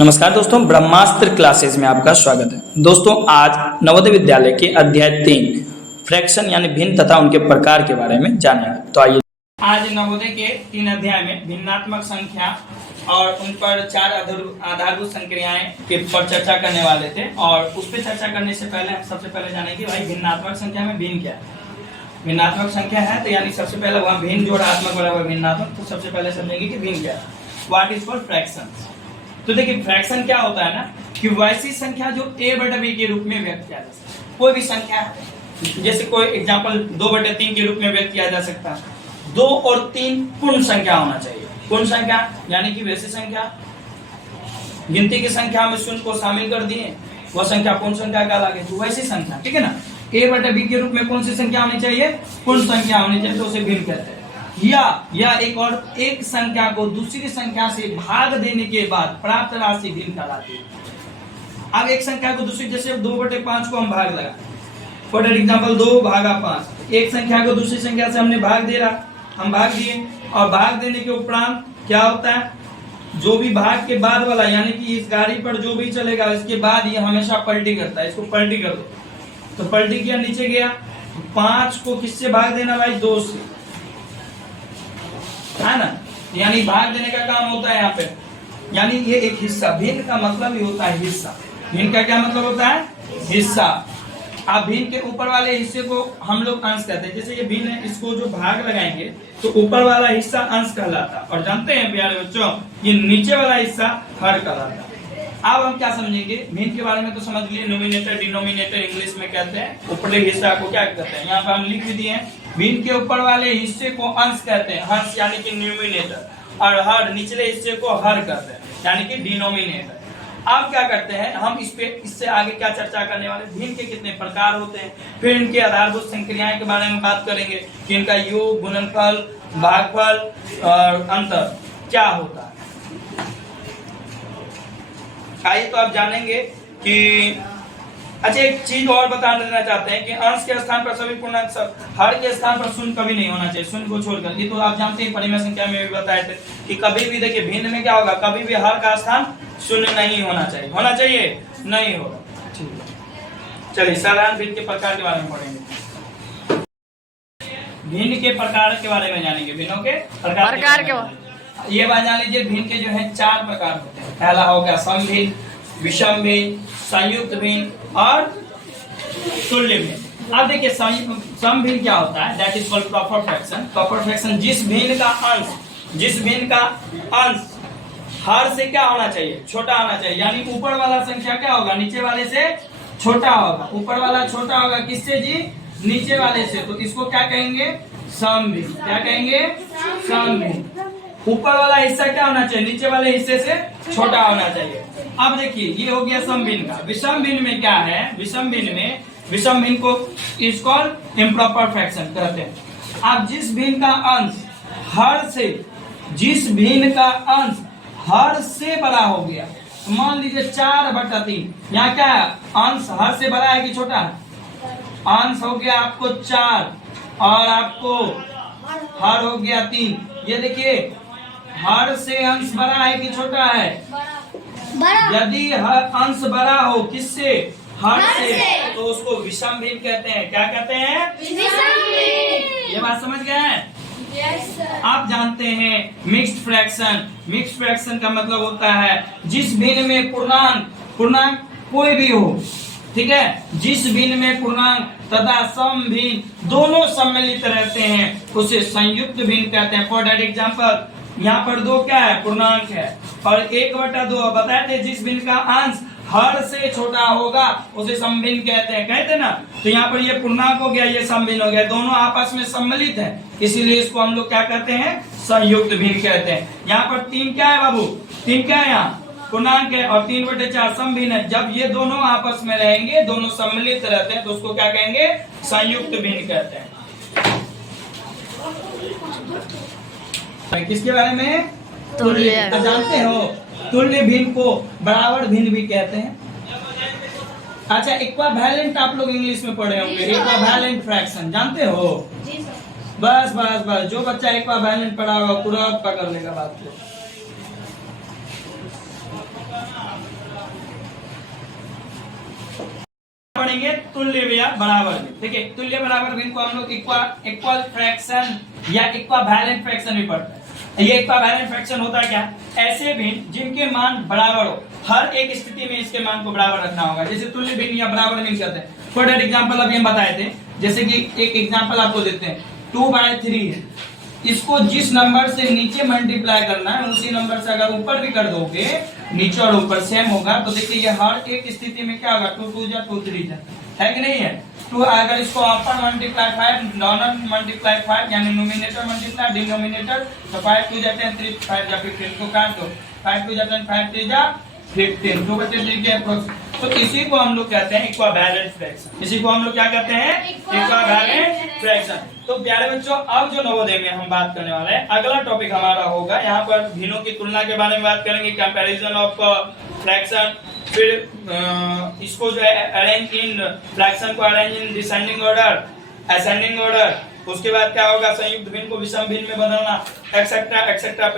नमस्कार दोस्तों, ब्रह्मास्त्र क्लासेस में आपका स्वागत है। दोस्तों, आज नवोदय विद्यालय के अध्याय 3 फ्रैक्शन यानी भिन्न तथा उनके प्रकार के बारे में जानेंगे। तो आइए, आज नवोदय के 3 अध्याय में भिन्नात्मक संख्या और उन पर 4 आधारभूत संक्रियाएं के पर चर्चा करने वाले थे। और उस पर चर्चा करने से पहले हम सबसे पहले जानेंगे भाई भिन्नात्मक संख्या में भिन्न क्या है। भिन्नात्मक संख्या है तो यानी सबसे पहले वहाँ भिन्न जोड़ आत्मक बराबर भिन्नात्मक, तो सबसे पहले समझेंगे कि भिन्न क्या है। What is called fraction. तो देखिए फ्रैक्शन क्या होता है ना कि वैसी संख्या जो a/b के रूप में व्यक्त किया जा सकता है। कोई भी संख्या है, जैसे कोई एग्जांपल 2/3 के रूप में व्यक्त किया जा सकता है। 2 और 3 पूर्ण संख्या होना चाहिए। पूर्ण संख्या यानी कि वैसी संख्या, गिनती की संख्या में शून्य को शामिल कर दिए, वह संख्या पूर्ण संख्या कहलाएगी। तो वैसी संख्या, ठीक है ना, a/b के रूप में कौन सी संख्या होनी चाहिए? पूर्ण संख्या होनी चाहिए, तो उसे भिन्न कहते हैं। या एक संख्या को दूसरी संख्या से भाग देने के बाद प्राप्त राशि भिन्न कहलाती है। अब एक संख्या को दूसरी, जैसे 2/5 को हम भाग लगा, फॉर एग्जांपल 2/5, एक संख्या को दूसरी संख्या से हमने भाग दिए, और भाग देने के उपरांत क्या होता है, जो भी भाग के बाद वाला यानी कि इस गाड़ी पर जो भी चलेगा इसके बाद ये हमेशा पलटी करता है। इसको पलटी कर दो, तो पलटी किया, नीचे गया, 5 को किससे भाग देना भाई? 2 से, है ना। यानी भाग देने का काम होता है यहाँ पे। यानी ये एक हिस्सा, भिन्न का मतलब ही होता है हिस्सा। भिन्न का क्या मतलब होता है? हिस्सा। अब भिन्न के ऊपर वाले हिस्से को हम लोग अंश कहते हैं। जैसे ये भिन्न है, इसको जो भाग लगाएंगे तो ऊपर वाला हिस्सा अंश कहलाता है। और जानते हैं प्यारे बच्चों, ये नीचे वाला हिस्सा हर कहलाता है। अब हम क्या समझेंगे भिन्न के बारे में? तो समझ लिए नोमिनेटर डिनोमिनेटर इंग्लिश में कहते हैं। ऊपरले हिस्सा को क्या कहते हैं? यहाँ पे हम लिख भी दिए हैं। भिन्न के ऊपर वाले हिस्से को अंश कहते हैं, हंस यानी कि न्यूमिनेटर, और हर निचले हिस्से को हर कहते हैं यानी कि डिनोमिनेटर। अब क्या करते हैं हम इससे आगे क्या चर्चा करने वाले? भिन्न के कितने प्रकार होते हैं, फिर इनके आधारभूत संक्रियाएं के बारे में बात करेंगे कि इनका योग, गुणनफल, भागफल और अंतर क्या होता है। आइए तो आप जानेंगे कि अच्छा, एक चीज और बता देना चाहते हैं कि अंश के स्थान पर सभी पूर्णांक, हर के स्थान पर शून्य कभी नहीं होना चाहिए, शून्य को छोड़कर। ये तो आप जानते हैं, परिमेय संख्या में भी बताए थे कि कभी भी देखिए भिन्न में क्या होगा, कभी भी हर का स्थान शून्य नहीं होना चाहिए। होना चाहिए? नहीं होगा। ठीक है, चलिए साधारण भिन्न के प्रकार के बारे में पढ़ेंगे। भिन्न के प्रकार के बारे में जानेंगे। भिन्नों के प्रकार के ये बात जान लीजिए, भिन्न के जो है 4 प्रकार होते हैं। पहला हो गया समभिन्न, विषम भिन्न, संयुक्त भिन्न और तुल्य भिन्न। अब देखिए समभिन्न क्या होता है? That is called proper fraction. Proper fraction जिस भिन्न का अंश हर से क्या होना चाहिए? छोटा होना चाहिए। यानी ऊपर वाला संख्या क्या होगा? नीचे वाले से छोटा होगा। ऊपर वाला छोटा होगा किससे जी? नीचे वाले से। तो इसको क्या कहेंगे? समभिन्न। क्या कहेंगे? समभिन्न। ऊपर वाला हिस्सा क्या होना चाहिए? नीचे वाले हिस्से से छोटा होना चाहिए। अब देखिए ये हो गया समभिन्न का। विषम भिन्न में क्या है? विषम भिन्न को इज कॉल्ड इम्प्रॉपर फ्रैक्शन कहते हैं। अब जिस भिन्न का अंश हर से बड़ा हो गया, तो मान लीजिए 4/3, यहाँ क्या है? अंश हर से बड़ा है कि छोटा है? अंश हो गया आपको 4 और आपको हर हो गया 3। ये देखिए हर से अंश बड़ा है कि छोटा है? बड़ा। यदि हर अंश बड़ा हो किससे? हर से, तो उसको विषम भिन्न कहते हैं। क्या कहते हैं? विषम भिन्न। ये बात समझ गए हैं? Yes, आप जानते हैं मिक्स्ड फ्रैक्शन का मतलब होता है जिस भिन्न में पूर्णांक कोई भी हो, ठीक है, जिस भिन्न में पूर्णांक तथा सम भिन्न दोनों सम्मिलित रहते हैं उसे संयुक्त भिन्न कहते हैं। फॉर दैट एग्जांपल यहाँ पर 2 क्या है? पूर्णांक है, और 1/2 बताए थे जिस भिन्न का अंश हर से छोटा होगा उसे समभिन्न कहते हैं ना। तो यहाँ पर ये पूर्णांक हो गया, ये समभिन्न हो गया, दोनों आपस में सम्मिलित है, इसीलिए इसको हम लोग क्या कहते हैं? संयुक्त भिन्न कहते हैं। यहाँ पर 3 क्या है बाबू? 3 क्या है? यहाँ पूर्णांक है, और 3/4 समभिन्न है। जब ये दोनों आपस में रहेंगे, दोनों सम्मिलित रहते हैं, तो उसको क्या कहेंगे? संयुक्त भिन्न कहते हैं। किसके बारे में? तुल्य। जानते हो तुल्य भिन्न को बराबर भिन्न भी कहते हैं। अच्छा, इक्विवेलेंट आप लोग इंग्लिश में पढ़े होंगे। इक्विवेलेंट फ्रैक्शन जानते हो? बस जो बच्चा इक्विवेलेंट पढ़ा होगा पूरा पकड़ लेगा बात को। पढ़ेंगे तुल्य या बराबर भिन्न। ठीक है, तुल्य बराबर भिन्न को हम लोग इक्वल फ्रैक्शन या इक्विवेलेंट फ्रैक्शन भी पढ़ते हैं। ये इक्विवेलेंट फ्रैक्शन होता है क्या, ऐसे भिन्न जिनके मान बराबर हो, हर एक स्थिति में इसके मान को बराबर रखना होगा, जैसे तुल्य भिन्न या बराबर भिन्न कहते हैं। फॉर दैट एग्जांपल अभी हम बताए थे, जैसे कि एक एग्जांपल आपको देते हैं, 2/3 है, इसको जिस नंबर से नीचे मल्टीप्लाई करना है उसी नंबर से अगर ऊपर भी कर दोगे, नीचे और ऊपर सेम होगा, तो देखिए ये हर एक स्थिति में क्या होगा, 2 2 जा 2 3 जा, है कि नहीं है। तो अगर इसको अपर मल्टीप्लाई 5, डॉनर मल्टीप्लाई 5, यानी नोमिनेटर मल्टीप्लाई डिनोमिनेटर, तो 5 2 जा 10, 3 5 जा 15 को काट दो, 5 2 जा 10, 5 3 जा 15, तो बच्चे देखिए तो इसी को हम लोग कहते हैं इक्विवेलेंट फ्रैक्शन। इसी को हम लोग क्या कहते हैं, इक्विवेलेंट फ्रैक्शन। तो प्यारे बच्चों, अब जो नवोदय में हम बात करने वाले हैं, अगला टॉपिक हमारा होगा, यहाँ पर भिन्नों की तुलना के बारे में बात करेंगे, कंपैरिजन ऑफ फ्रैक्शन, फिर इसको जो है अरेंज इन फ्रैक्शन को arrange in descending order, ascending order, उसके बाद क्या होगा, संयुक्त भिन्न को विषम भिन्न में बदलना, एक्सेट्रा एक्सेट्रा।